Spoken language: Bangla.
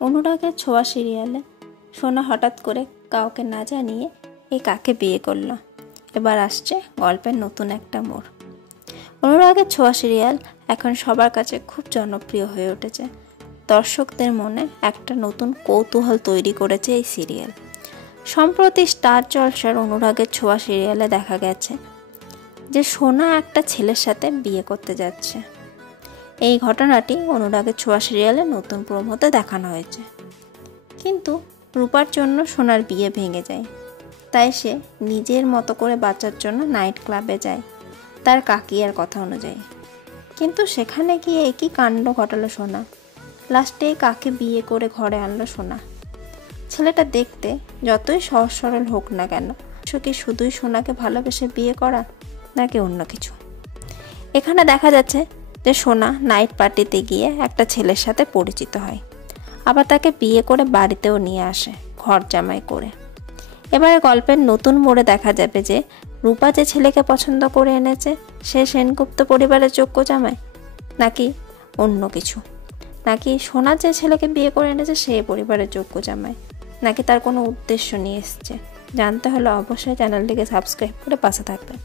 অনুরাগের ছোঁয়া সিরিয়ালে সোনা হঠাৎ করে কাউকে না জানিয়ে এই কাকে বিয়ে করলো। এবার আসছে গল্পের নতুন একটা মোড়। অনুরাগের ছোঁয়া সিরিয়াল এখন সবার কাছে খুব জনপ্রিয় হয়ে উঠেছে। দর্শকদের মনে একটা নতুন কৌতূহল তৈরি করেছে এই সিরিয়াল। সম্প্রতি স্টার জলসার অনুরাগের ছোঁয়া সিরিয়ালে দেখা গেছে যে সোনা একটা ছেলের সাথে বিয়ে করতে যাচ্ছে। এই ঘটনাটি অনুরাগের ছোঁয়া সিরিয়ালে নতুন প্রোমোতে দেখানো হয়েছে। কিন্তু রূপার জন্য সোনার বিয়ে ভেঙে যায়, তাই সে নিজের মতো করে বাঁচার জন্য নাইট ক্লাবে যায় তার কাকিয়ার কথা অনুযায়ী। কিন্তু সেখানে গিয়ে একই কাণ্ড ঘটালো সোনা। লাস্টে কাকে বিয়ে করে ঘরে আনলো সোনা। ছেলেটা দেখতে যতই সহজ সরল হোক না কেন, সে কি শুধুই সোনাকে ভালোবেসে বিয়ে করা নাকি অন্য কিছু? এখানে দেখা যাচ্ছে যে সোনা নাইট পার্টিতে গিয়ে একটা ছেলের সাথে পরিচিত হয়, আবার তাকে বিয়ে করে বাড়িতেও নিয়ে আসে ঘর জামাই করে। এবারে গল্পের নতুন মোড়ে দেখা যাবে যে রূপা যে ছেলেকে পছন্দ করে এনেছে সে সেনগুপ্ত পরিবারের যোগ্য জামাই, নাকি অন্য কিছু, নাকি সোনা যে ছেলেকে বিয়ে করে এনেছে সে পরিবারের যোগ্য জামাই, নাকি তার কোনো উদ্দেশ্য নিয়ে এসছে। জানতে হলে অবশ্যই চ্যানেলটিকে সাবস্ক্রাইব করে পাশে থাকবেন।